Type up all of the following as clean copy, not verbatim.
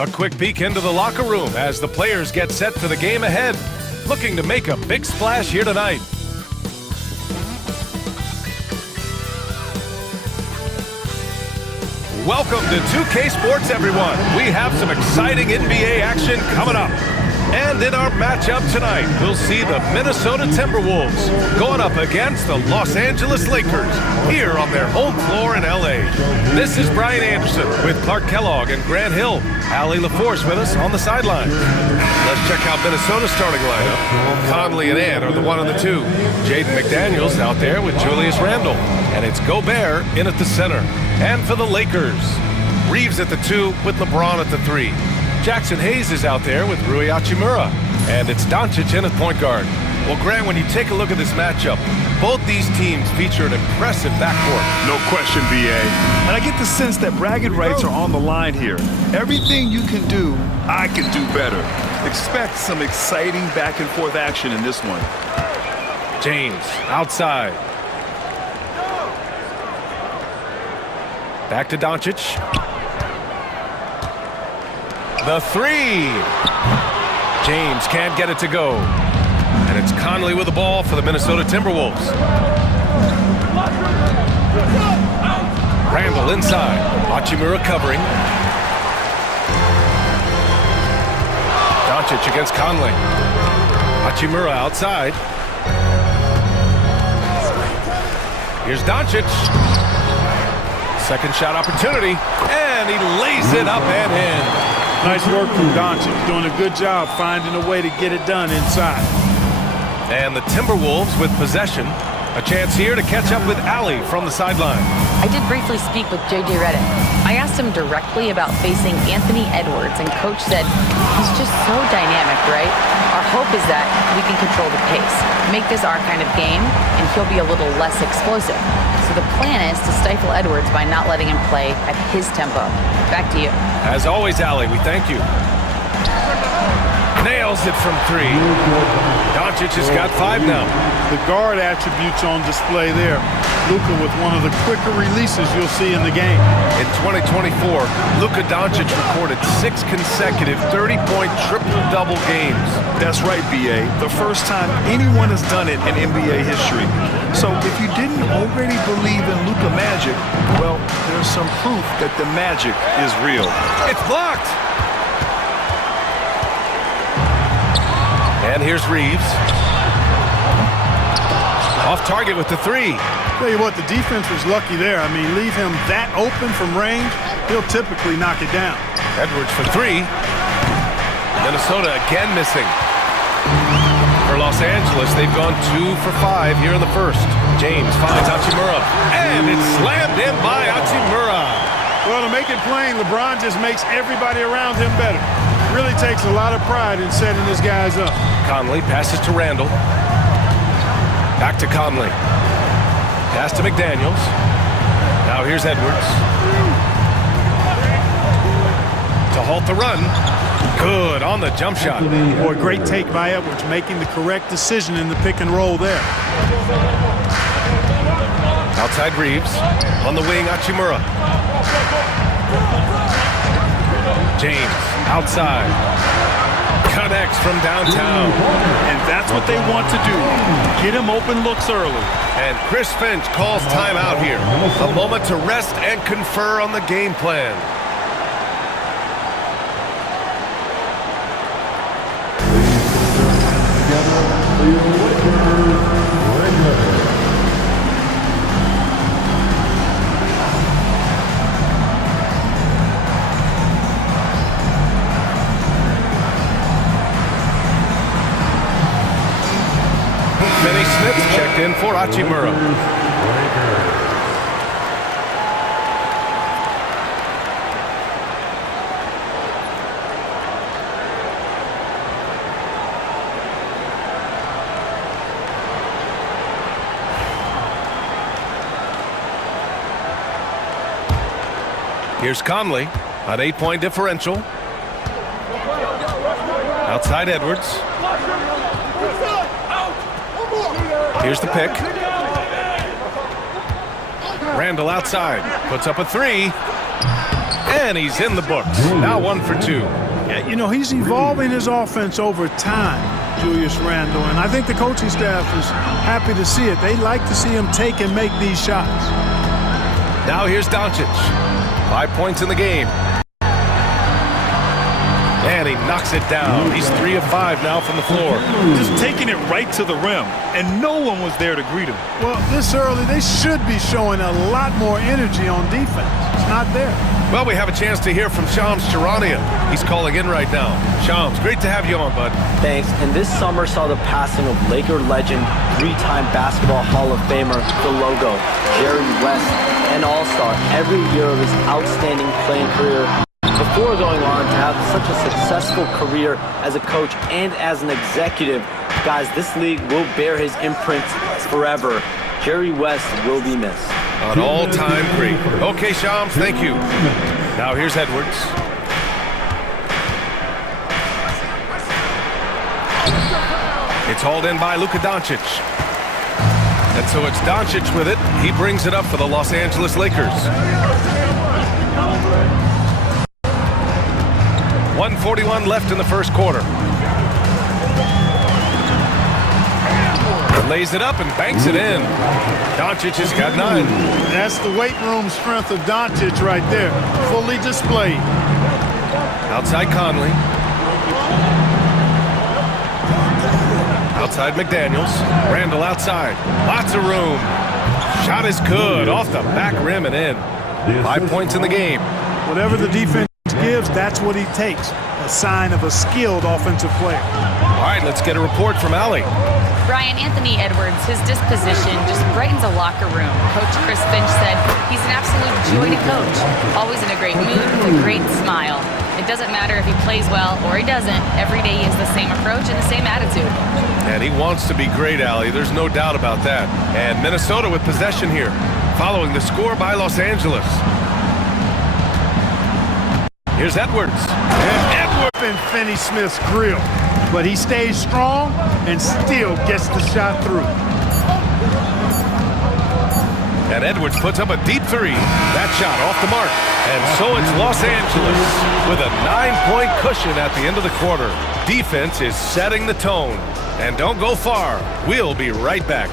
A quick peek into the locker room as the players get set for the game ahead, looking to make a big splash here tonight. Welcome to 2K Sports, everyone. We have some exciting NBA action coming up. And in our matchup tonight, we'll see the Minnesota Timberwolves going up against the Los Angeles Lakers here on their home floor in LA. This is Brian Anderson with Clark Kellogg and Grant Hill. Allie LaForce with us on the sideline. Let's check out Minnesota's starting lineup. Conley and Ant are the 1 and the 2. Jaden McDaniels out there with Julius Randle. And it's Gobert in at the center. And for the Lakers, Reeves at the 2 with LeBron at the 3. Jackson Hayes is out there with Rui Hachimura. And it's Doncic in at point guard. Well, Grant, when you take a look at this matchup, both these teams feature an impressive backcourt. No question, B.A. And I get the sense that bragging rights are on the line here. Everything you can do, I can do better. Expect some exciting back-and-forth action in this one. James outside. Back to Doncic. The 3. James can't get it to go. And it's Conley with the ball for the Minnesota Timberwolves. Randle inside. Hachimura covering. Doncic against Conley. Hachimura outside. Here's Doncic. Second shot opportunity. And he lays it up and in. Nice work from Doncic, doing a good job finding a way to get it done inside. And the Timberwolves with possession. A chance here to catch up with Allie from the sideline. I did briefly speak with J.J. Redick. I asked him directly about facing Anthony Edwards, and Coach said he's just so dynamic, right? Our hope is that we can control the pace, make this our kind of game, and he'll be a little less explosive. So the plan is to stifle Edwards by not letting him play at his tempo. Back to you. As always, Allie, we thank you. Nails it from 3. Doncic has got 5 now. The guard attributes on display there. Luka with one of the quicker releases you'll see in the game. In 2024, Luka Doncic recorded 6 consecutive 30-point triple-double games. That's right, B.A. The first time anyone has done it in NBA history. So if you didn't already believe in Luka magic, well, there's some proof that the magic is real. It's blocked. And here's Reeves. Off target with the 3. Tell you what, the defense was lucky there. I mean, leave him that open from range, he'll typically knock it down. Edwards for 3. Minnesota again missing. For Los Angeles, they've gone 2 for 5 here in the first. James finds Hachimura. And it's slammed in by Hachimura. Well, to make it plain, LeBron just makes everybody around him better. Really takes a lot of pride in setting his guys up. Conley passes to Randle. Back to Conley. Pass to McDaniels. Now here's Edwards. To halt the run. Good on the jump shot. Boy, great take by Edwards, making the correct decision in the pick and roll there. Outside Reeves. On the wing, Hachimura. James outside. Connects from downtown. And that's what they want to do. Get him open looks early. And Chris Finch calls timeout here. A moment to rest and confer on the game plan. Finney Smith checked in for Hachimura. Here's Conley, an 8-point differential. Outside Edwards. Here's the pick. Randle outside, puts up a 3. And he's in the books. Now 1 for 2. Yeah, you know, he's evolving his offense over time, Julius Randle, and I think the coaching staff is happy to see it. They like to see him take and make these shots. Now here's Doncic. 5 points in the game. And he knocks it down. He's 3 of 5 now from the floor. Just taking it right to the rim, and no one was there to greet him. Well, this early, they should be showing a lot more energy on defense. It's not there. Well, we have a chance to hear from Shams Charania. He's calling in right now. Shams, great to have you on, bud. Thanks. And this summer saw the passing of Laker legend, 3-time Basketball Hall of Famer, the logo, Jerry West, an all-star every year of his outstanding playing career, before going on to have such a successful career as a coach and as an executive. Guys, this league will bear his imprint forever. Jerry West will be missed. An all-time great. Okay, Shams, thank you. Now here's Edwards. It's hauled in by Luka Doncic. And so it's Doncic with it. He brings it up for the Los Angeles Lakers. 1:41 left in the first quarter. Lays it up and banks it in. Doncic has got 9. That's the weight room strength of Doncic right there. Fully displayed. Outside Conley. Outside McDaniels. Randall outside. Lots of room. Shot is good. Off the back rim and in. 5 points in the game. Whatever the defense gives, that's what he takes. A sign of a skilled offensive player. All right, let's get a report from Allie. Brian, Anthony Edwards, his disposition just brightens a locker room. Coach Chris Finch said he's an absolute joy to coach. Always in a great mood with a great smile. It doesn't matter if he plays well or he doesn't. Every day he has the same approach and the same attitude. And he wants to be great, Allie. There's no doubt about that. And Minnesota with possession here, following the score by Los Angeles. Here's Edwards. And Edwards in Finney Smith's grill. But he stays strong and still gets the shot through. And Edwards puts up a deep 3. That shot off the mark. And so it's Los Angeles with a 9-point cushion at the end of the quarter. Defense is setting the tone. And don't go far. We'll be right back.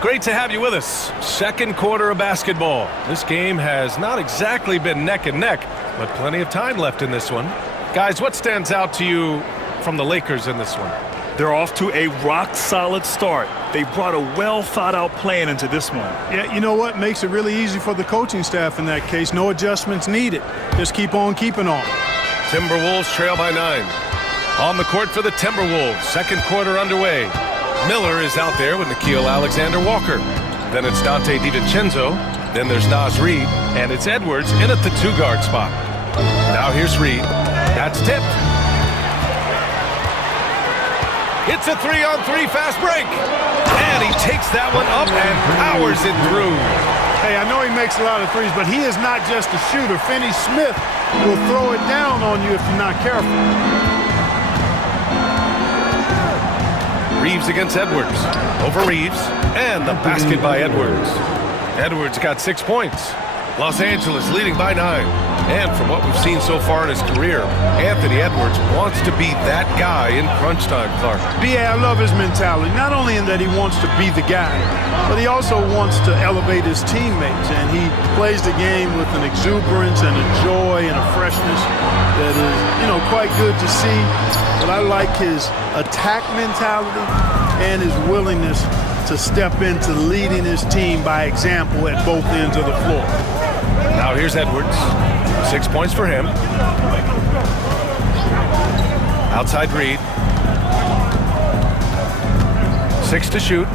Great to have you with us. Second quarter of basketball. This game has not exactly been neck and neck, but plenty of time left in this one. Guys, what stands out to you from the Lakers in this one? They're off to a rock-solid start. They brought a well-thought-out plan into this one. Yeah, you know what? Makes it really easy for the coaching staff in that case. No adjustments needed. Just keep on keeping on. Timberwolves trail by 9. On the court for the Timberwolves. Second quarter underway. Miller is out there with Nickeil Alexander-Walker. Then it's Dante DiVincenzo. Then there's Naz Reid. And it's Edwards in at the 2-guard spot. Now here's Reid. That's tipped. It's a 3-on-3 fast break. And he takes that one up and powers it through. Hey, I know he makes a lot of threes, but he is not just a shooter. Finney Smith will throw it down on you if you're not careful. Reeves against Edwards. Over Reeves. And the basket by Edwards. Edwards got 6 points. Los Angeles leading by 9. And from what we've seen so far in his career, Anthony Edwards wants to be that guy in crunch time, Clark. B.A., I love his mentality. Not only in that he wants to be the guy, but he also wants to elevate his teammates. And he plays the game with an exuberance and a joy and a freshness that is, quite good to see. But I like his attack mentality and his willingness to step into leading his team by example at both ends of the floor. Now here's Edwards. 6 points for him. Outside Reid. 6 to shoot.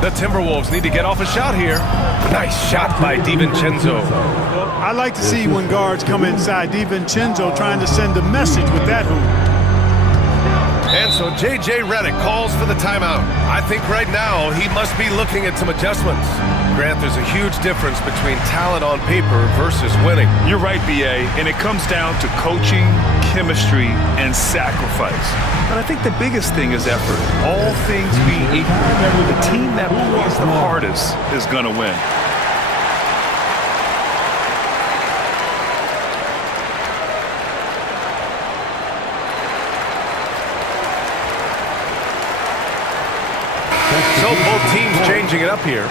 The Timberwolves need to get off a shot here. Nice shot by DiVincenzo. I like to see when guards come inside. DiVincenzo trying to send a message with that hoop. And so J.J. Redick calls for the timeout. I think right now he must be looking at some adjustments. Grant, there's a huge difference between talent on paper versus winning. You're right, B.A., and it comes down to coaching, chemistry, and sacrifice. But I think the biggest thing is effort. All things being equal, the team that plays the hardest is going to win. So both teams changing it up here.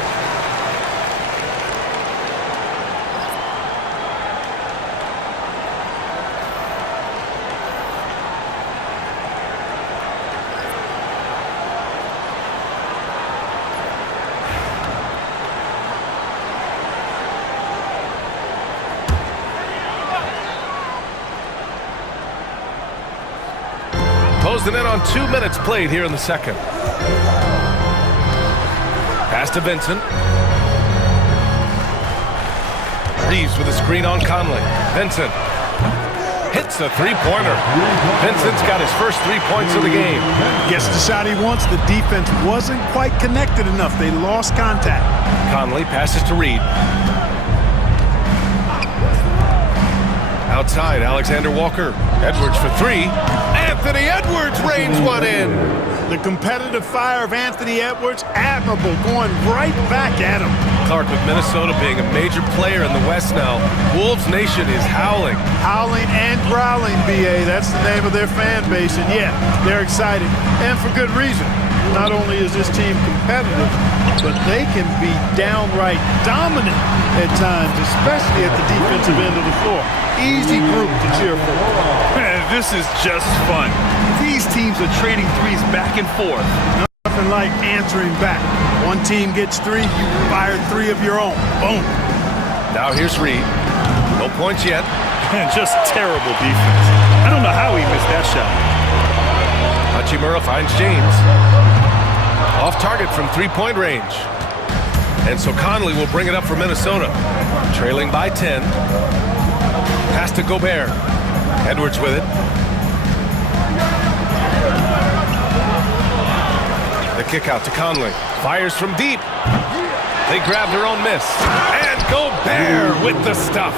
Closing in on 2 minutes played here in the second. Pass to Vincent. Reeves with a screen on Conley. Vincent hits the three-pointer. Vincent's got his first 3 points of the game. Gets the shot he wants. The defense wasn't quite connected enough. They lost contact. Conley passes to Reed. Outside, Alexander Walker. Edwards for three. Anthony Edwards rains one in. The competitive fire of Anthony Edwards, admirable, going right back at him. Clark with Minnesota being a major player in the West now. Wolves Nation is howling. Howling and growling, BA. That's the name of their fan base. And yeah, they're excited. And for good reason. Not only is this team competitive, but they can be downright dominant at times, especially at the defensive end of the floor. Easy group to cheer for. Man, this is just fun. These teams are trading threes back and forth. Nothing like answering back. One team gets three, you fire three of your own. Boom. Now here's Reed. No points yet. Man, just terrible defense. I don't know how he missed that shot. Hachimura finds James. Off target from three-point range. And so Conley will bring it up for Minnesota. Trailing by 10. Pass to Gobert. Edwards with it. The kick out to Conley. Fires from deep. They grab their own miss. And Gobert with the stuff.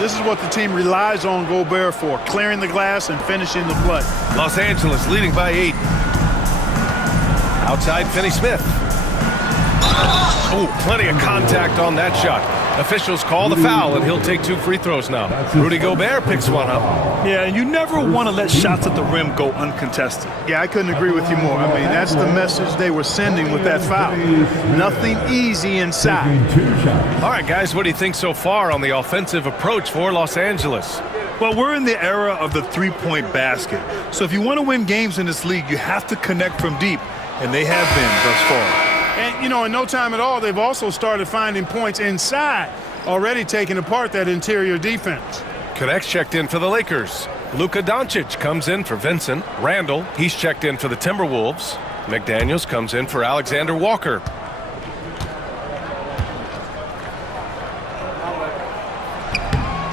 This is what the team relies on Gobert for, clearing the glass and finishing the play. Los Angeles leading by 8. Outside, Finney-Smith. Oh, plenty of contact on that shot. Officials call the foul, and he'll take 2 free throws now. Rudy Gobert picks one up. Yeah, and you never want to let shots at the rim go uncontested. Yeah, I couldn't agree with you more. I mean, that's the message they were sending with that foul. Nothing easy inside. All right, guys, what do you think so far on the offensive approach for Los Angeles? Well, we're in the era of the three-point basket. So if you want to win games in this league, you have to connect from deep, and they have been thus far. And, you know, in no time at all, they've also started finding points inside, already taking apart that interior defense. Connects checked in for the Lakers. Luka Doncic comes in for Vincent. Randall, he's checked in for the Timberwolves. McDaniels comes in for Alexander Walker.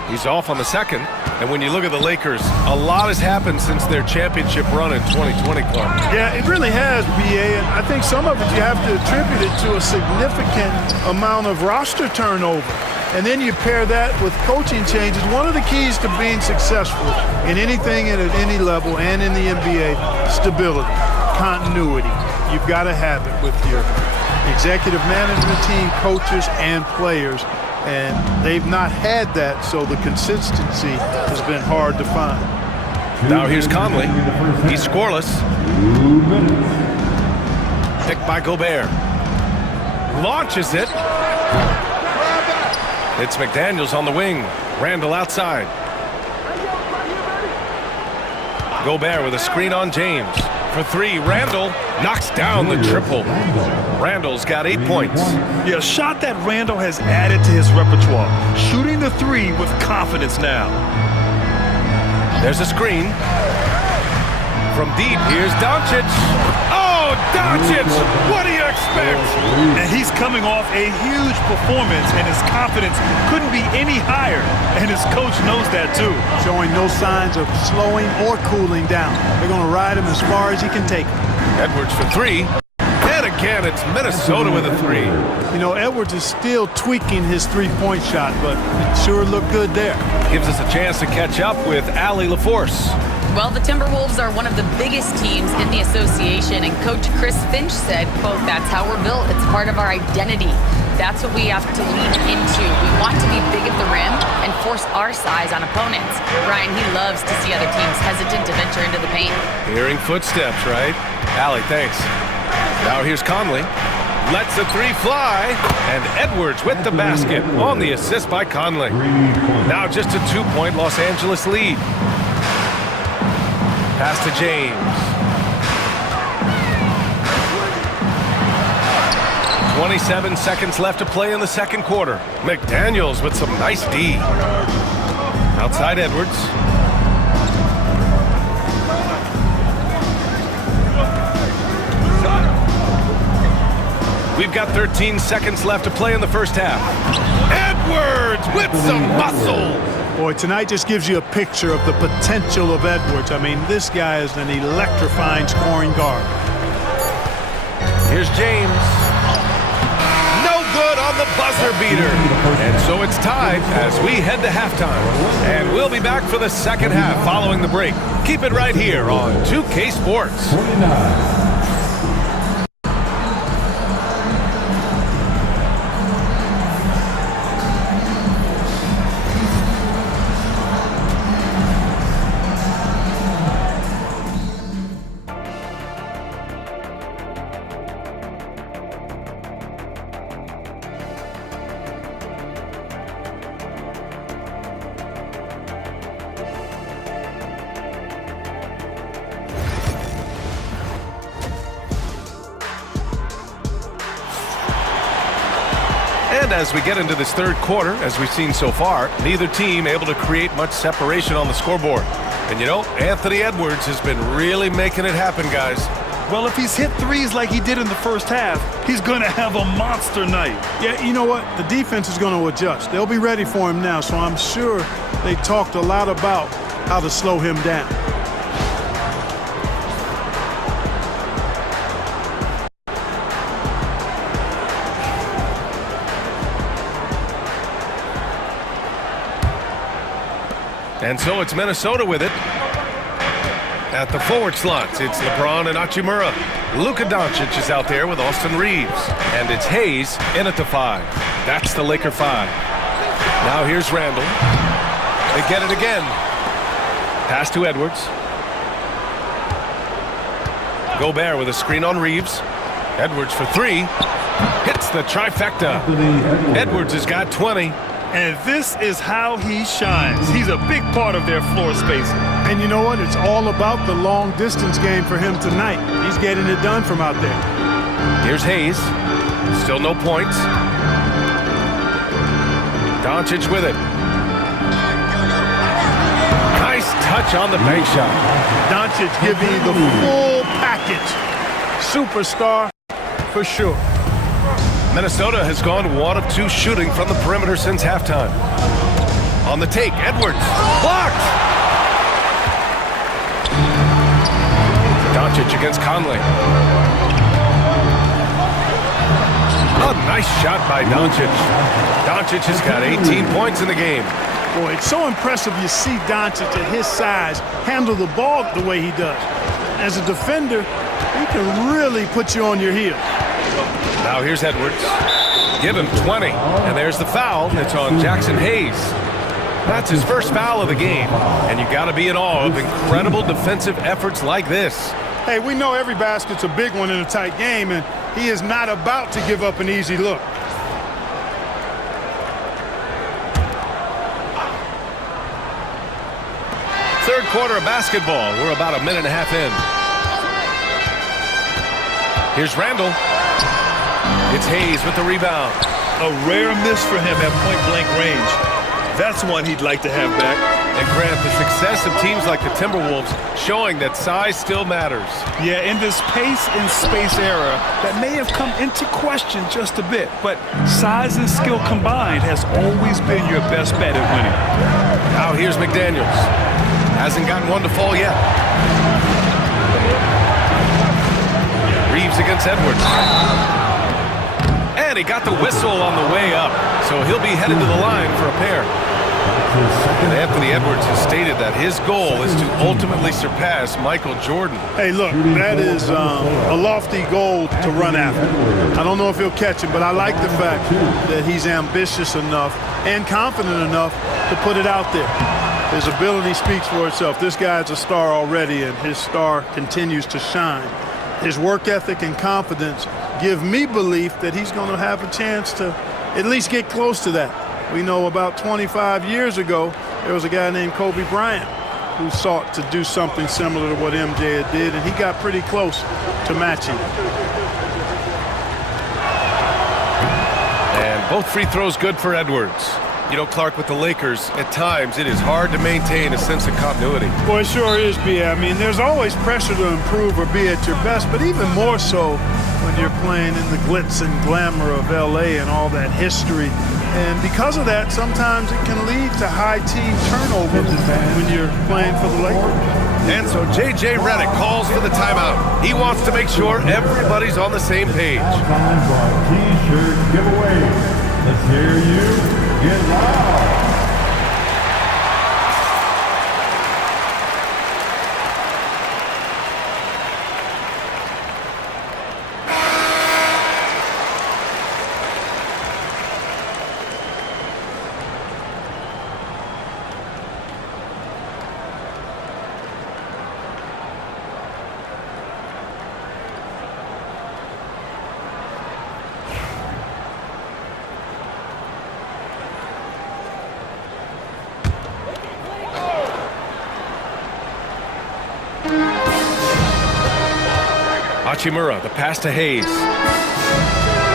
He's off on the second. And when you look at the Lakers, a lot has happened since their championship run in 2020, Clark. Yeah, it really has, BA, and I think some of it you have to attribute it to a significant amount of roster turnover. And then you pair that with coaching changes. One of the keys to being successful in anything and at any level and in the NBA, stability, continuity. You've got to have it with your executive management team, coaches, and players. And they've not had that, so the consistency has been hard to find. Now here's Conley. He's scoreless. Picked by Gobert. Launches it. It's McDaniels on the wing. Randall outside. Gobert with a screen on James. For three, Randall knocks down the triple. Randall's got 8 points. Yeah, a shot that Randall has added to his repertoire. Shooting the three with confidence now. There's a screen. From deep, here's Doncic. Oh, Doncic! What do you expect? And he's coming off a huge performance, and his confidence couldn't be any higher. And his coach knows that, too. Showing no signs of slowing or cooling down. They're going to ride him as far as he can take him. Edwards for three. And can. It's Minnesota with a three. You know, Edwards is still tweaking his three-point shot, but it sure looked good there. Gives us a chance to catch up with Allie LaForce. Well, the Timberwolves are one of the biggest teams in the association, and Coach Chris Finch said, quote, "That's how we're built. It's part of our identity. That's what we have to lean into. We want to be big at the rim and force our size on opponents." Ryan, he loves to see other teams hesitant to venture into the paint. Hearing footsteps, right? Allie, thanks. Now here's Conley. Lets the three fly, and Edwards with the basket on the assist by Conley. Now just a 2-point Los Angeles lead. Pass to James. 27 seconds left to play in the second quarter. McDaniels with some nice D. Outside Edwards. We've got 13 seconds left to play in the first half. Edwards with some muscle. Boy, tonight just gives you a picture of the potential of Edwards. I mean, this guy is an electrifying scoring guard. Here's James. No good on the buzzer beater. And so it's tied as we head to halftime. And we'll be back for the second half following the break. Keep it right here on 2K Sports. And as we get into this third quarter, as we've seen so far, neither team able to create much separation on the scoreboard. And you know, Anthony Edwards has been really making it happen, guys. Well, if he's hit threes like he did in the first half, he's going to have a monster night. Yeah, you know what? The defense is going to adjust. They'll be ready for him now, so I'm sure they talked a lot about how to slow him down. And so it's Minnesota with it. At the forward slots, it's LeBron and Hachimura. Luka Doncic is out there with Austin Reeves. And it's Hayes in at the 5. That's the Laker 5. Now here's Randall. They get it again. Pass to Edwards. Gobert with a screen on Reeves. Edwards for 3. Hits the trifecta. Edwards has got 20. And this is how he shines. He's a big part of their floor spacing. And you know what? It's all about the long distance game for him tonight. He's getting it done from out there. Here's Hayes. Still no points. Doncic with it. Nice touch on the bank shot. Doncic giving you the full package. Superstar for sure. Minnesota has gone 1 of 2 shooting from the perimeter since halftime. On the take, Edwards. Blocked! Doncic against Conley. A nice shot by Doncic. Doncic has got 18 points in the game. Boy, it's so impressive you see Doncic at his size handle the ball the way he does. As a defender, he can really put you on your heels. Now here's Edwards. Give him 20. And there's the foul. It's on Jackson Hayes. That's his first foul of the game. And you got to be in awe of incredible defensive efforts like this. Hey, we know every basket's a big one in a tight game, and he is not about to give up an easy look. Third quarter of basketball. We're about a minute and a half in. Here's Randall. It's Hayes with the rebound. A rare miss for him at point-blank range. That's one he'd like to have back. And Grant, the success of teams like the Timberwolves showing that size still matters. Yeah, in this pace and space era, that may have come into question just a bit, but size and skill combined has always been your best bet at winning. Now here's McDaniels. Hasn't gotten one to fall yet. Reeves against Edwards. And he got the whistle on the way up, so he'll be headed to the line for a pair. And Anthony Edwards has stated that his goal is to ultimately surpass Michael Jordan. Hey, look, that is a lofty goal to run after. I don't know if he'll catch him, but I like the fact that he's ambitious enough and confident enough to put it out there. His ability speaks for itself. This guy's a star already, and his star continues to shine. His work ethic and confidence give me belief that he's going to have a chance to at least get close to that. We know about 25 years ago, there was a guy named Kobe Bryant who sought to do something similar to what MJ did, and he got pretty close to matching. And both free throws good for Edwards. You know, Clark, with the Lakers, at times it is hard to maintain a sense of continuity. Boy, it sure is, B.A. I mean, there's always pressure to improve or be at your best, but even more so when you're playing in the glitz and glamour of L.A. and all that history. And because of that, sometimes it can lead to high team turnover when you're playing for the Lakers. And so J.J. Redick calls for the timeout. He wants to make sure everybody's on the same page. Time for our T-shirt giveaway. Let's hear you get loud. Hachimura, the pass to Hayes.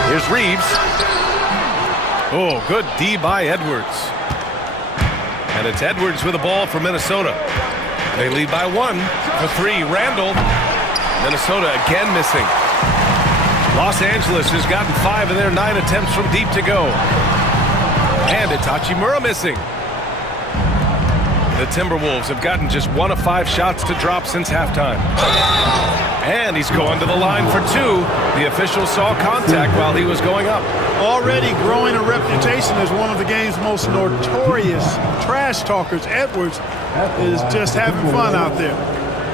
Here's Reeves. Oh, good D by Edwards. And it's Edwards with the ball for Minnesota. They lead by 1 for 3. Randall. Minnesota again missing. Los Angeles has gotten 5 of their 9 attempts from deep to go. And it's Hachimura missing. The Timberwolves have gotten just 1 of 5 shots to drop since halftime. And he's going to the line for 2. The official saw contact while he was going up. Already growing a reputation as one of the game's most notorious trash talkers, Edwards is just having fun out there.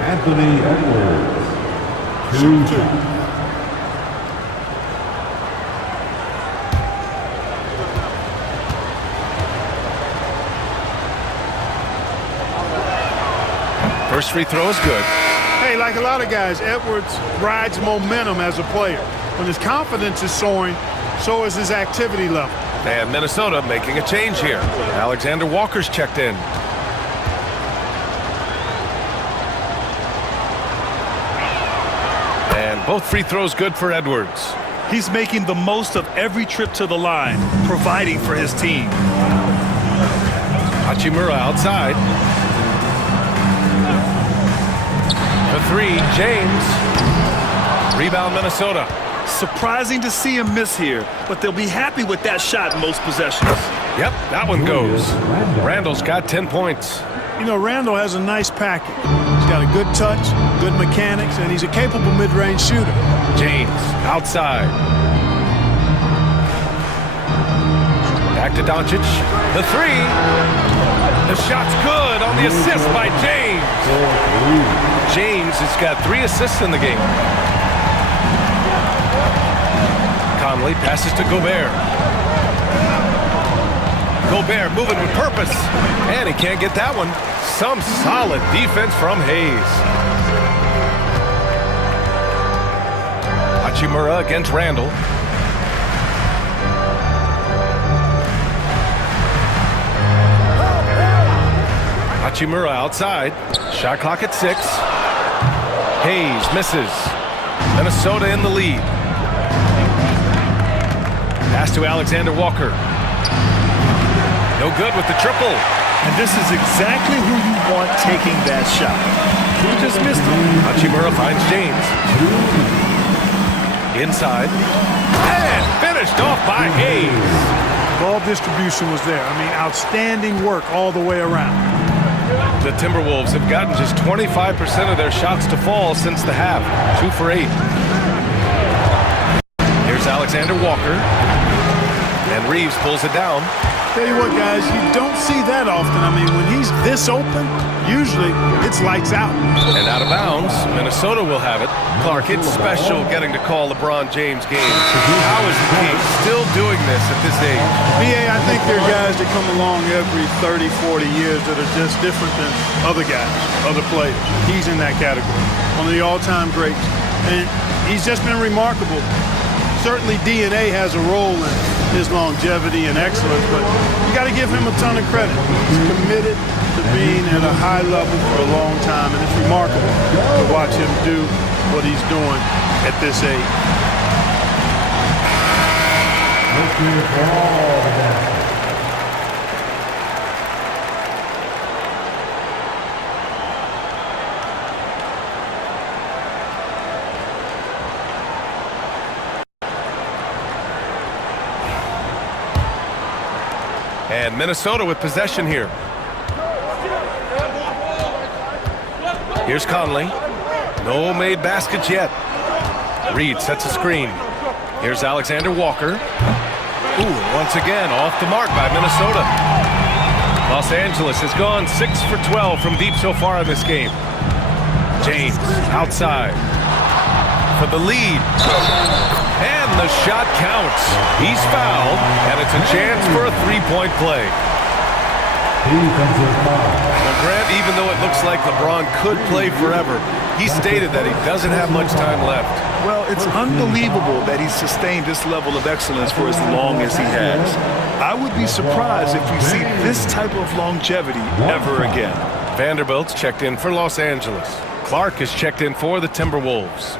Anthony Edwards. 2-2. First free throw is good. Hey, like a lot of guys, Edwards rides momentum as a player. When his confidence is soaring, so is his activity level. And Minnesota making a change here. Alexander Walker's checked in. And both free throws good for Edwards. He's making the most of every trip to the line, providing for his team. Hachimura outside. For 3, James. Rebound, Minnesota. Surprising to see him miss here, but they'll be happy with that shot in most possessions. Yep, that one goes. Randall's got 10 points. You know, Randall has a nice package. He's got a good touch, good mechanics, and he's a capable mid-range shooter. James outside. Back to Doncic. The 3. The shot's good on the assist by James. James has got 3 assists in the game. Conley passes to Gobert. Gobert moving with purpose. And he can't get that one. Some solid defense from Hayes. Hachimura against Randall. Hachimura outside. Shot clock at 6. Hayes misses. Minnesota in the lead. Pass to Alexander Walker. No good with the triple. And this is exactly who you want taking that shot. He just missed him. Hachimura finds James. Inside. And finished off by Hayes. Ball distribution was there. I mean, outstanding work all the way around. The Timberwolves have gotten just 25% of their shots to fall since the half. 2 for 8. Here's Alexander Walker. And Reeves pulls it down. Tell you what, guys, you don't see that often. I mean, when he's this open, usually it's lights out. And out of bounds, Minnesota will have it. Clark, it's special getting to call LeBron James games. How is the King still doing this at this age? BA, I think there are guys that come along every 30, 40 years that are just different than other guys, other players. He's in that category, one of the all-time greats. And he's just been remarkable. Certainly DNA has a role in his longevity and excellence, but you got to give him a ton of credit. He's committed to being at a high level for a long time, and it's remarkable to watch him do what he's doing at this age. And Minnesota with possession here. Here's Conley. No made baskets yet. Reed sets a screen. Here's Alexander Walker. Ooh, once again, off the mark by Minnesota. Los Angeles has gone 6 for 12 from deep so far in this game. James outside for the lead. And the shot counts. He's fouled, and it's a chance for a three-point play. Well, Grant, even though it looks like LeBron could play forever, he stated that he doesn't have much time left. Well, it's unbelievable that he's sustained this level of excellence for as long as he has. I would be surprised if we see this type of longevity ever again. Vanderbilt's checked in for Los Angeles. Clark is checked in for the Timberwolves.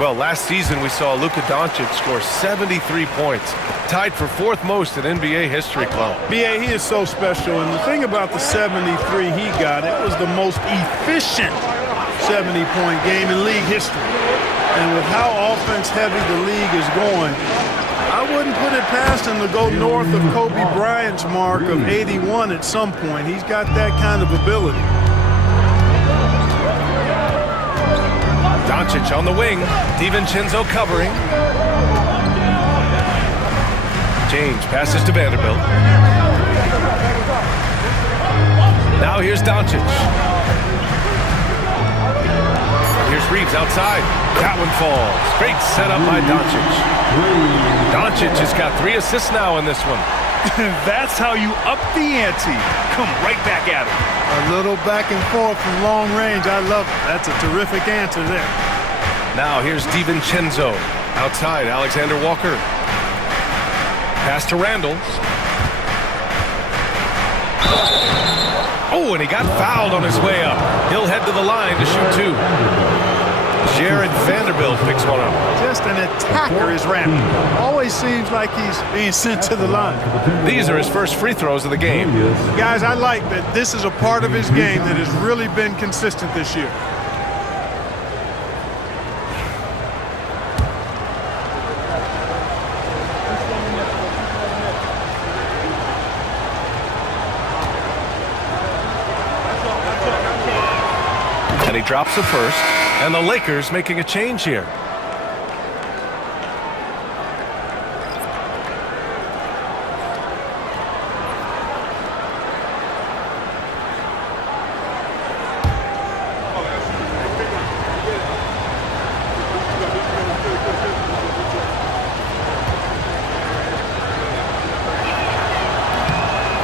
Well, last season we saw Luka Doncic score 73 points, tied for fourth most in NBA history, Club. BA, he is so special, and the thing about the 73 he got, it was the most efficient 70-point game in league history. And with how offense-heavy the league is going, I wouldn't put it past him to go north of Kobe Bryant's mark of 81 at some point. He's got that kind of ability. Doncic on the wing. DiVincenzo covering. James passes to Vanderbilt. Now here's Doncic. Here's Reeves outside. That one falls. Great setup by Doncic. Doncic has got 3 assists now in this one. That's how you up the ante. Come right back at him. A little back and forth from long range. I love it. That's a terrific answer there. Now here's DiVincenzo. Outside, Alexander Walker. Pass to Randall. Oh, and he got fouled on his way up. He'll head to the line to shoot 2. Jared Vanderbilt picks one up. Just an attacker is Randall. Always seems like he's being sent to the line. These are his first free throws of the game. Guys, I like that this is a part of his game that has really been consistent this year. And he drops the first. And the Lakers making a change here.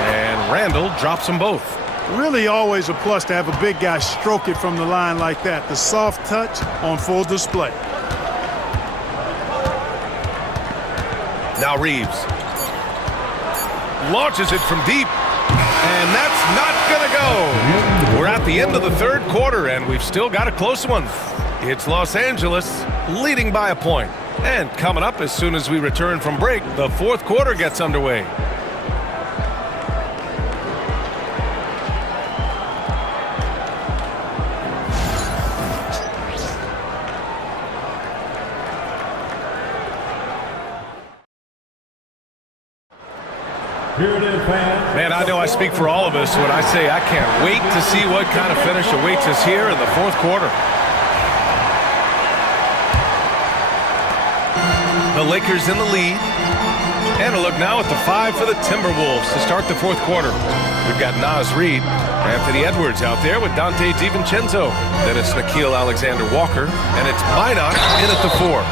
And Randall drops them both. Really always a plus to have a big guy stroke it from the line like that. The soft touch on full display. Now Reeves launches it from deep, and that's not gonna go. We're at the end of the third quarter, and we've still got a close one. It's Los Angeles leading by a point. And coming up as soon as we return from break, the fourth quarter gets underway. Here it is, fans. Man, I know I speak for all of us when I say I can't wait to see what kind of finish awaits us here in the fourth quarter. The Lakers in the lead. And a look now at the 5 for the Timberwolves to start the fourth quarter. We've got Naz Reid, Anthony Edwards out there with Dante DiVincenzo. Then it's Nickeil Alexander-Walker, and it's Minot in at the 4.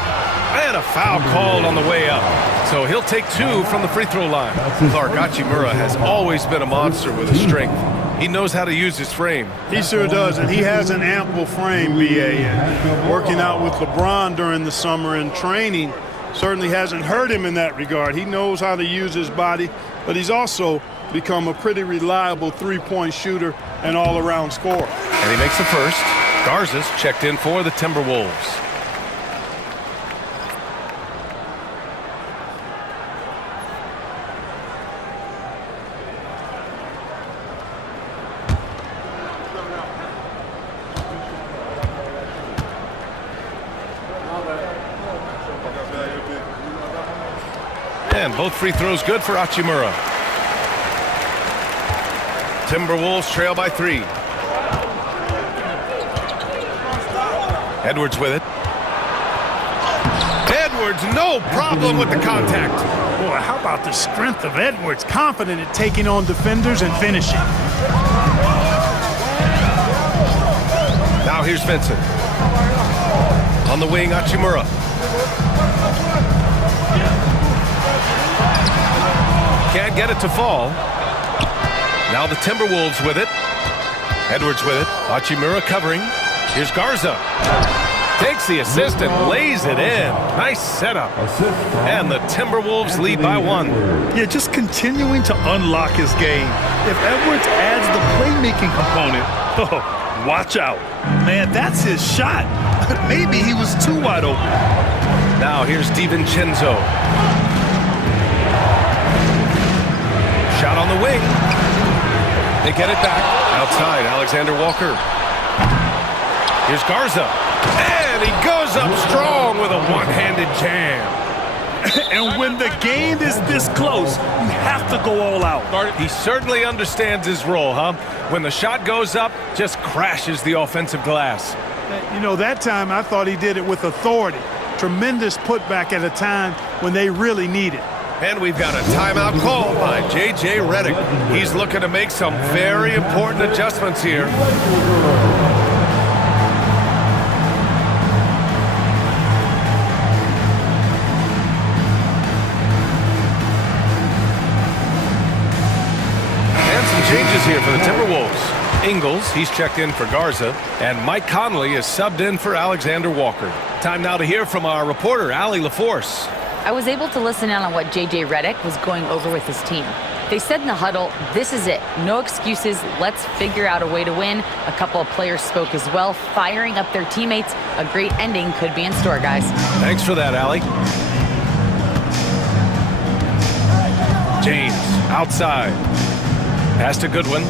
And a foul called on the way up. So he'll take 2 from the free throw line. Clark Hachimura has always been a monster with his strength. He knows how to use his frame. He sure does, and he has an ample frame, B.A. And working out with LeBron during the summer and training certainly hasn't hurt him in that regard. He knows how to use his body, but he's also become a pretty reliable three-point shooter and all-around scorer. And he makes the first. Garza's checked in for the Timberwolves. And both free throws good for Hachimura. Timberwolves trail by 3. Edwards with it. Edwards, no problem with the contact. Boy, how about the strength of Edwards? Confident at taking on defenders and finishing. Now here's Vincent. On the wing, Hachimura. Can't get it to fall. Now the Timberwolves with it. Edwards with it. Hachimura covering. Here's Garza. Takes the assist and lays it in. Nice setup. And the Timberwolves lead by 1. Yeah, just continuing to unlock his game. If Edwards adds the playmaking component, oh, watch out. Man, that's his shot. Maybe he was too wide open. Now here's DiVincenzo. Shot on the wing. They get it back. Outside, Alexander-Walker. Here's Garza. And he goes up strong with a one-handed jam. And when the game is this close, you have to go all out. He certainly understands his role, huh? When the shot goes up, just crashes the offensive glass. You know, that time I thought he did it with authority. Tremendous putback at a time when they really need it. And we've got a timeout call by J.J. Redick. He's looking to make some very important adjustments here. And some changes here for the Timberwolves. Ingles, he's checked in for Garza, and Mike Conley is subbed in for Alexander-Walker. Time now to hear from our reporter, Allie LaForce. I was able to listen in on what J.J. Redick was going over with his team. They said in the huddle, this is it. No excuses. Let's figure out a way to win. A couple of players spoke as well, firing up their teammates. A great ending could be in store, guys. Thanks for that, Allie. James, outside. Pass to Goodwin.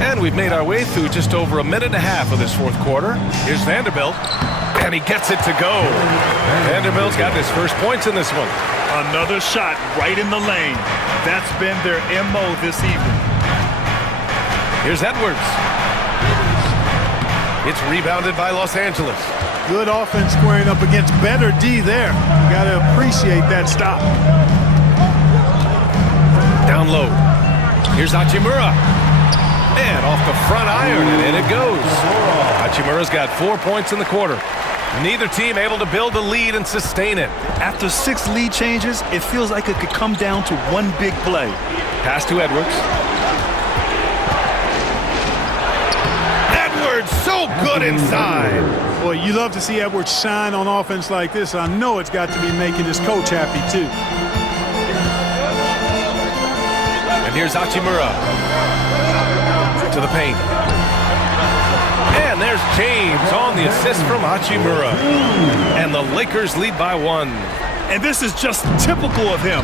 And we've made our way through just over a minute and a half of this fourth quarter. Here's Vanderbilt. And he gets it to go. Vanderbilt's got his first points in this one. Another shot right in the lane. That's been their MO this evening. Here's Edwards. It's rebounded by Los Angeles. Good offense squaring up against better D there. You got to appreciate that stop. Down low. Here's Hachimura. And off the front iron, and in it goes. Hachimura's got 4 points in the quarter. Neither team able to build a lead and sustain it. After 6 lead changes, it feels like it could come down to one big play. Pass to Edwards. Edwards, so good inside. Boy, you love to see Edwards shine on offense like this. I know it's got to be making his coach happy, too. And here's Hachimura. To the paint. And there's James on the assist from Hachimura. And the Lakers lead by 1. And this is just typical of him.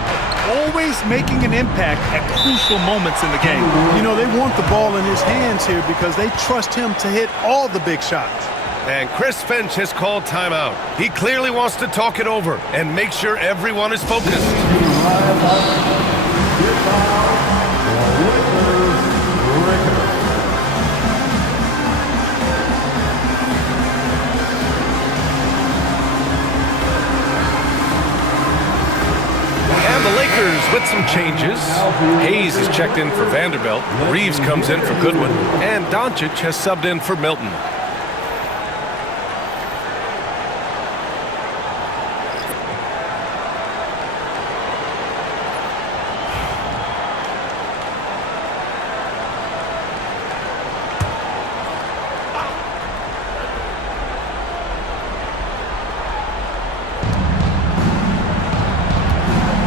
Always making an impact at crucial moments in the game. You know, they want the ball in his hands here because they trust him to hit all the big shots. And Chris Finch has called timeout. He clearly wants to talk it over and make sure everyone is focused. rise up, get foul, Lakers breaker. And the Lakers with some changes. Hayes is checked in for Vanderbilt. Reeves comes in for Goodwin. And Doncic has subbed in for Milton.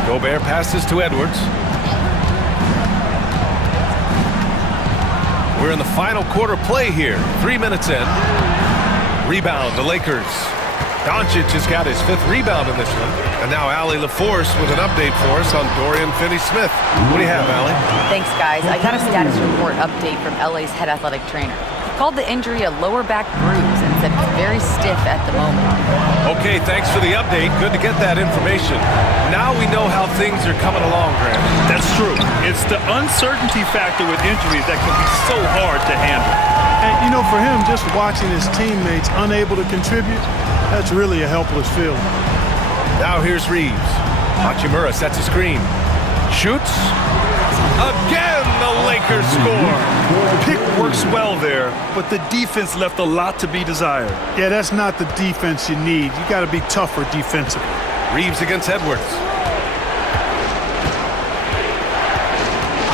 Gobert passes to Edwards. We're in the final quarter play here. 3 minutes in. Rebound, the Lakers. Doncic has got his 5th rebound in this one. And now Allie LaForce with an update for us on Dorian Finney-Smith. What do you have, Allie? Thanks, guys. I got a status report update from LA's head athletic trainer. He called the injury a lower back bruise and said it's very stiff at the moment. Okay, thanks for the update. Good to get that information. Now we know how things are coming along, Grant. That's true. It's the uncertainty factor with injuries that can be so hard to handle. And, you know, for him, just watching his teammates unable to contribute, that's really a helpless feeling. Now here's Reeves. Hachimura sets a screen. Shoots. Again, the Lakers score. Pick works well there, but the defense left a lot to be desired. Yeah, that's not the defense you need. You got to be tougher defensively. Reeves against Edwards.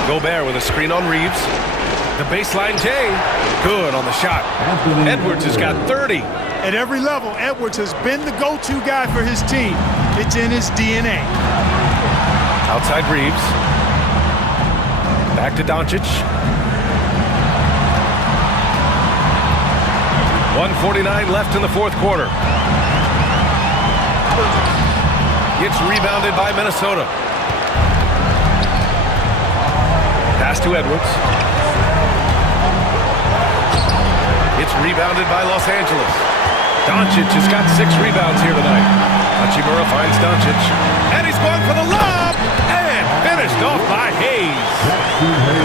Gobert with a screen on Reeves. The baseline J. Good on the shot. Edwards has got 30. At every level, Edwards has been the go-to guy for his team. It's in his DNA. Outside Reeves. Back to Doncic. 1:49 left in the 4th quarter. Gets rebounded by Minnesota. Pass to Edwards. It's rebounded by Los Angeles. Doncic has got 6 rebounds here tonight. Hachimura finds Doncic. And he's going for the lob! And finished off by Hayes.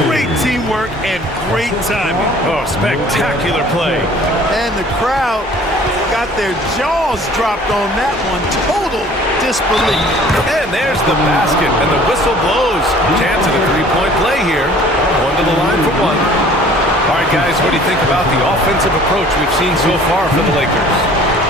Great teamwork and great timing. Oh, spectacular play. And the crowd got their jaws dropped on that one. Total disbelief. And there's the basket, and the whistle blows. Chance at a 3-point play here. One to the line for one. All right, guys, what do you think about the offensive approach we've seen so far for the Lakers?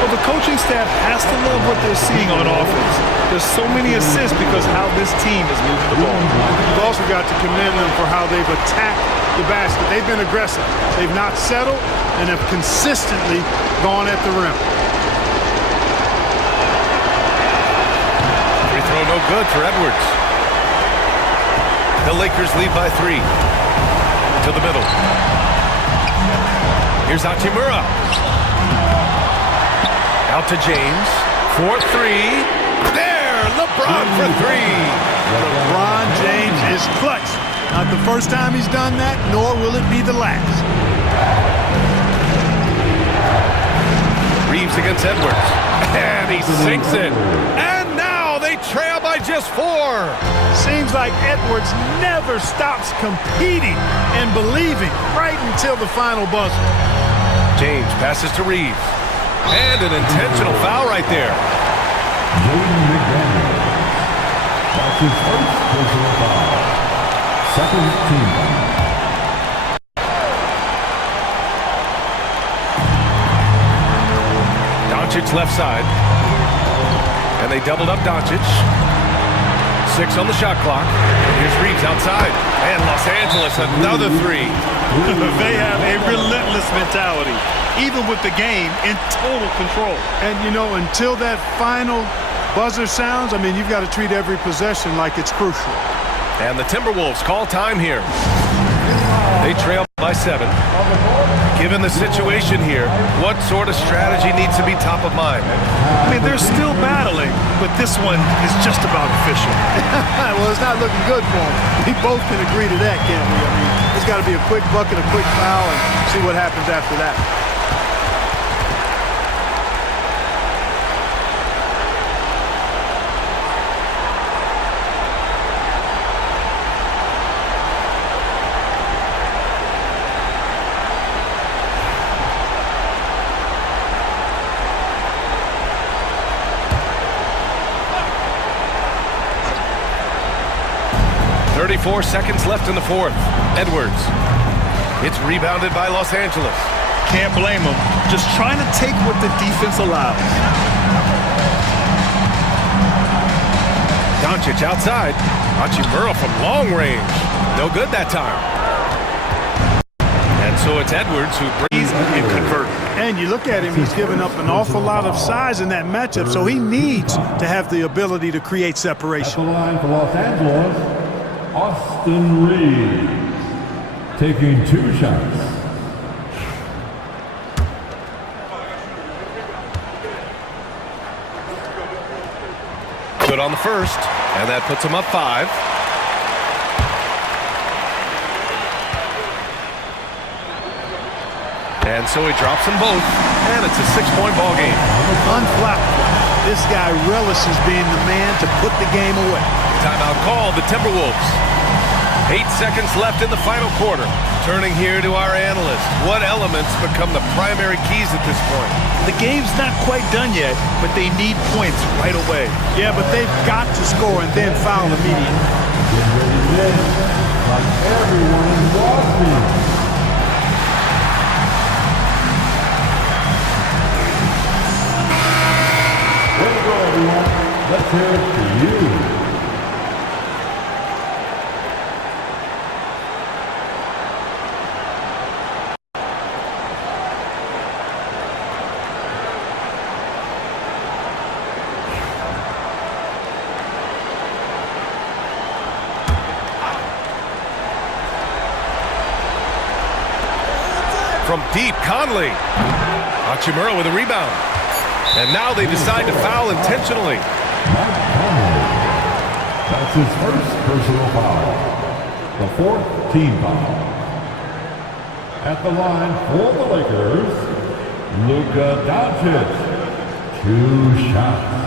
Well, the coaching staff has to love what they're seeing on offense. There's so many assists because how this team is moving the ball. You've also got to commend them for how they've attacked the basket. They've been aggressive. They've not settled and have consistently gone at the rim. Free throw no good for Edwards. The Lakers lead by 3. To the middle. Here's Hachimura. Out to James. 4-3. There! LeBron for 3. LeBron James is clutch. Not the first time he's done that, nor will it be the last. Reeves against Edwards. And he sinks it. And now they trail by just 4. Seems like Edwards never stops competing and believing right until the final buzzer. James passes to Reeves. And an intentional foul right there. Jaden McDaniel. That's his first personal foul. Second team. Doncic left side. And they doubled up Doncic. 6 on the shot clock. And here's Reeves outside. And Los Angeles, another 3. They have a relentless mentality, even with the game in total control. And, you know, until that final buzzer sounds, I mean, you've got to treat every possession like it's crucial. And the Timberwolves call time here. They trail by 7. Given the situation here, what sort of strategy needs to be top of mind? I mean, they're still battling, but this one is just about official. Well, it's not looking good for them. We both can agree to that, can't we? I mean, it's got to be a quick bucket, a quick foul, and see what happens after that. 34 seconds left in the fourth. Edwards. It's rebounded by Los Angeles. Can't blame him. Just trying to take what the defense allows. Doncic outside. Hachimura from long range. No good that time. And so it's Edwards who brings and converts. And you look at him, he's given up an awful lot of size in that matchup, so he needs to have the ability to create At separation. the line for Los Angeles, Austin Reeves, taking 2 shots. Good on the first, and that puts him up 5. And so he drops them both, and it's a 6-point ball game. Unflappable. This guy relishes being the man to put the game away. Timeout called, the Timberwolves. 8 seconds left in the final quarter. Turning here to our analyst. What elements become the primary keys at this point? The game's not quite done yet, but they need points right away. Yeah, but they've got to score and then foul immediately. Get ready to win, like everyone in Boston. Way to go, everyone. Let's hear it for you. From deep, Conley. Hachimura with a rebound. And now they decide to foul intentionally. That's his first personal foul. The 4th team foul. At the line for the Lakers, Luka Doncic. 2 shots.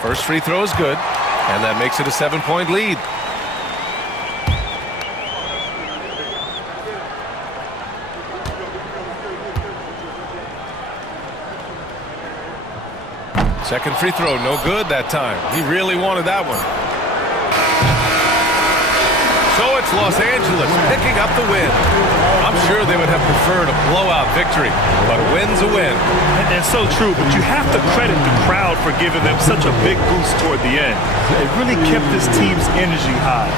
First free throw is good, and that makes it a 7-point lead. Second free throw, no good that time. He really wanted that one. So it's Los Angeles picking up the win. I'm sure they would have preferred a blowout victory, but a win's a win. And that's so true, but you have to credit the crowd for giving them such a big boost toward the end. It really kept this team's energy high.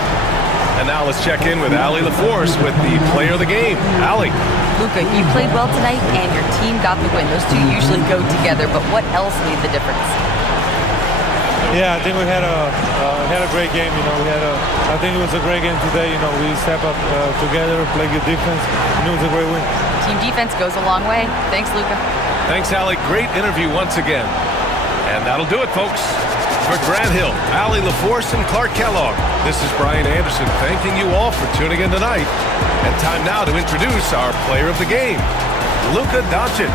And now let's check in with Allie LaForce with the player of the game. Allie. Luka, you played well tonight, and your team got the win. Those two usually go together, but what else made the difference? Yeah, I think we had a great game. I think it was a great game today. We step up together, play good defense, and it was a great win. Team defense goes a long way. Thanks, Luka. Thanks, Allie. Great interview once again. And that'll do it, folks. For Grant Hill, Allie LaForce, and Clark Kellogg, this is Brian Anderson thanking you all for tuning in tonight. And time now to introduce our player of the game, Luka Doncic.